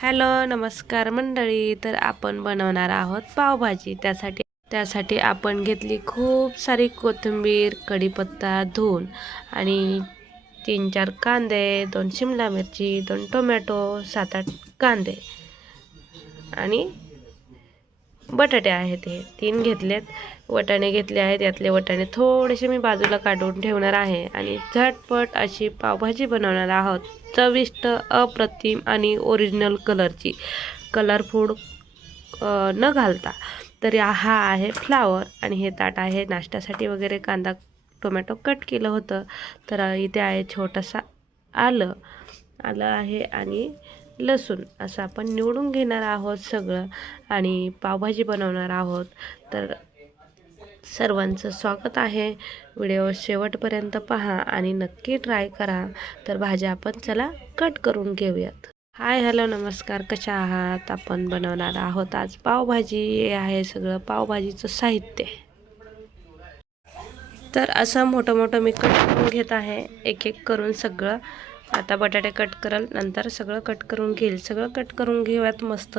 Hello नमस्कार मंडळी. तर आपण बनवणार आहोत पावभाजी. त्यासाठी आपण घेतली खूप सारी कोथिंबीर, कढीपत्ता धुवून आणि 3-4 कांदे, 2 शिमला मिरची, 2 टोमॅटो, 7-8 कांदे आणि बटाटे आहेत. हे 3 घेतलेत. वटाणे घेतले आहेत. यातले वटाणे थोडेसे मी बाजूला काढून ठेवणार आहे आणि झटपट अशी पावभाजी बनवणार आहोत. चविष्ट, अप्रतिम आणि ओरिजिनल कलरची, कलरफुल न घालता. तर हा आहे फ्लावर आणि हे ताट आहे नाश्त्यासाठी वगैरे. कांदा टोमॅटो कट केलं होतं. तर इथे आहे छोटासा आलं आहे आणि लसूण. असं आपण निवडून घेणार आहोत सगळं आणि पावभाजी बनवणार आहोत. तर सर्वांचं स्वागत आहे. व्हिडिओ शेवटपर्यंत पहा आणि नक्की ट्राय करा. तर भाज्या आपण चला कट करून घेऊयात. हाय हॅलो नमस्कार, कशा आहात? आपण बनवणार आहोत आज पावभाजी. हे आहे सगळं पावभाजीचं साहित्य. तर असं मोठं मी कट करून घेत आहे, एक एक करून सगळं. आता बटाटे कट करल, नंतर सगळं कट करून घेईल. सगळं कट करून घेऊयात मस्त.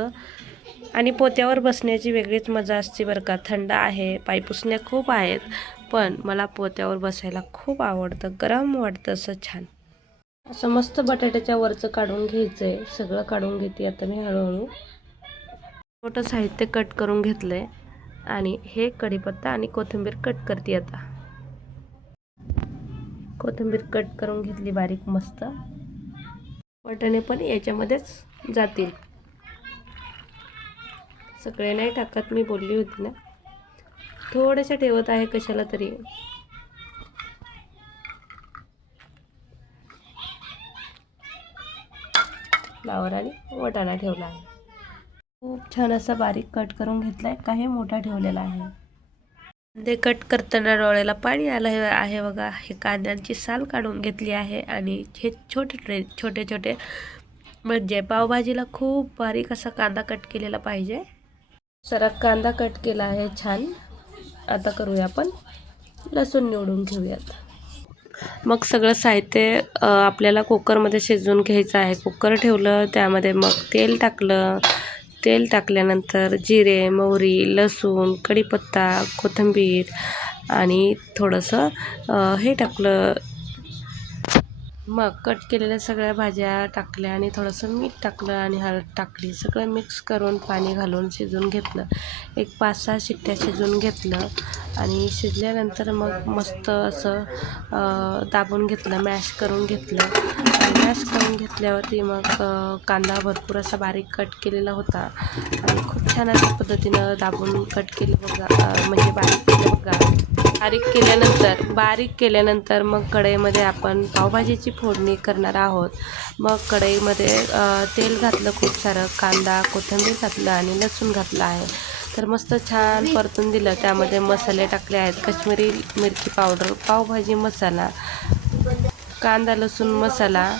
आणि पोत्यावर बसण्याची वेगळीच मजा असते बरं का. थंड आहे, पाय पुसण्या खूप आहेत, पण मला पोत्यावर बसायला खूप आवडतं. गरम वाटतं असं छान. असं मस्त बटाट्याच्या वरचं काढून घ्यायचं आहे. सगळं काढून घेते आता मी हळूहळू. मोठं साहित्य कट करून घेतलं आहे आणि हे कढीपत्ता आणि कोथिंबीर कट करते आता. कोथिंबीर कट करून घेतली बारीक मस्त. वाटाणे पण याच्यामध्येच जातील. सगळे नाही टाकत, मी बोलली होती ना. थोडेसे ठेवत आहे कशाला तरी. फ्लावर आणि वाटाणा ठेवला आहे. खूप छान असा बारीक कट करून घेतलाय. काही मोठा ठेवलेला आहे. कांदे कट करताना डोळ्याला पाणी आलं आहे बघा. हे कांद्यांची साल काढून घेतली आहे आणि हे छोटे म्हणजे पावभाजीला खूप बारीक असा कांदा कट केलेला पाहिजे. सारा कांदा कट केला आहे छान. आता करूया आपण लसूण निवडून घेऊयात. मग सगळं साहित्य आपल्याला कुकरमध्ये शिजवून घ्यायचं आहे. कुकर ठेवलं, त्यामध्ये मग तेल टाकलं. तेल टाकल्यानंतर जिरे, मोहरी, लसूण, कढीपत्ता, कोथिंबीर आणि थोडंसं हे टाकलं. मग कट केलेल्या सगळ्या भाज्या टाकल्या आणि थोडंसं मीठ टाकलं आणि हळद टाकली. सगळं मिक्स करून पाणी घालून शिजवून घेतलं. एक 5-6 शिट्ट्या शिजवून घेतलं आणि शिजल्यानंतर मग मस्त असं दाबून घेतलं, मॅश करून घेतलं. आणि मॅश करून घेतल्यावरती मग कांदा भरपूर असा बारीक कट केलेला होता आणि खूप छान अशा पद्धतीनं दाबून कट केलं बघा. म्हणजे बारीक केलं बघा. बारीक केल्यानंतर मग कढईमध्ये आपण पावभाजीची फोडणी करणार आहोत. मग कढईमध्ये तेल घातलं खूप सारं. कांदा कोथिंबीर घातलं आणि लसूण घातलं आहे. तर मस्त छान परतून दिलं. त्यामध्ये मसाले टाकले आहेत. काश्मीरी मिरची पावडर, पावभाजी मसाला, कांदा लसूण मसाला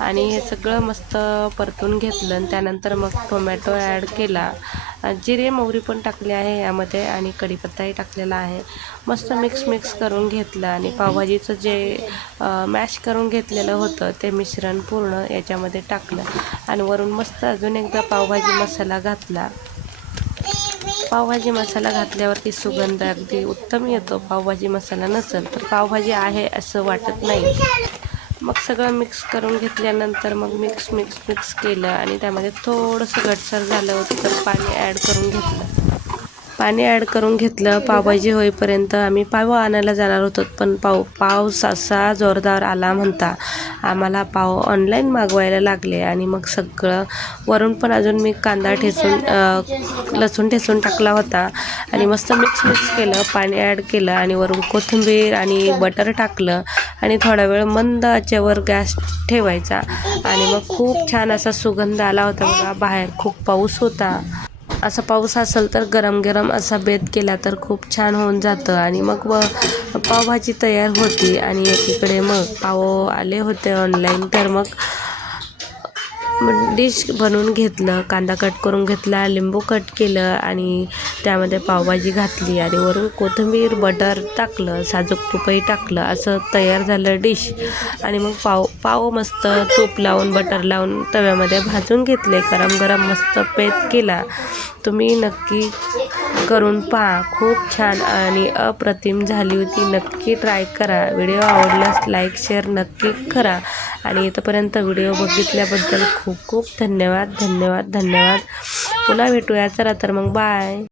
आणि हे सगळं मस्त परतून घेतलं. आणि त्यानंतर मग टोमॅटो ॲड केला. जिरे मोहरी पण टाकले आहे यामध्ये आणि कढीपत्ताही टाकलेला आहे. मस्त मिक्स करून घेतलं आणि पावभाजीचं जे मॅश करून घेतलेलं होतं ते मिश्रण पूर्ण याच्यामध्ये टाकलं आणि वरून मस्त अजून एकदा पावभाजी मसाला घातला. पावभाजी मसाला घातल्यावरती सुगंध अगदी उत्तम येतो. पावभाजी मसाला नसेल तर पावभाजी आहे असं वाटत नाही. मग सगळं मिक्स करून घेतल्यानंतर मग मिक्स केलं आणि त्यामध्ये थोडंसं घटसर झालं होतं तर पाणी ॲड करून घेतलं. पावभाजी होईपर्यंत आम्ही पाव आणायला जाणार होतो, पण पाऊस असा जोरदार आला म्हणता आम्हाला पाव ऑनलाईन मागवायला लागले. आणि मग सगळं वरून पण अजून मी कांदा लसूण ठेचून टाकला होता आणि मस्त मिक्स केलं. पाणी ॲड केलं आणि वरून कोथिंबीर आणि बटर टाकलं आणि थोडा वेळ मंद आचेवर गॅस ठेवायचा आणि मग खूप छान असा सुगंध आला होता बघा. बाहेर खूप पाऊस होता. असा पाऊस असेल तर गरम असा बेत केला तर खूप छान होऊन जातं. आणि मग पावभाजी तयार होती आणि एकीकडे मग पाव आले होते ऑनलाईन. तर मग डिश बनवून घेतलं. कांदा कट करून घेतला, लिंबू कट केलं आणि त्यामध्ये पावभाजी घातली आणि वरून कोथिंबीर, बटर टाकलं, साजूक तूपही टाकलं. असं तयार झालं डिश. आणि मग पाव मस्त तूप लावून, बटर लावून तव्यामध्ये भाजून घेतले. गरम गरम मस्त पेत केला. तुम्ही नक्की करून पहा. खूप छान आणि अप्रतिम झाली होती. नक्की ट्राय करा. व्हिडिओ आवडल्यास लाईक शेअर नक्की करा. आणि इथंपर्यंत व्हिडिओ बघितल्याबद्दल खूप खूप धन्यवाद. पुन्हा भेटूया. चला तर मग बाय.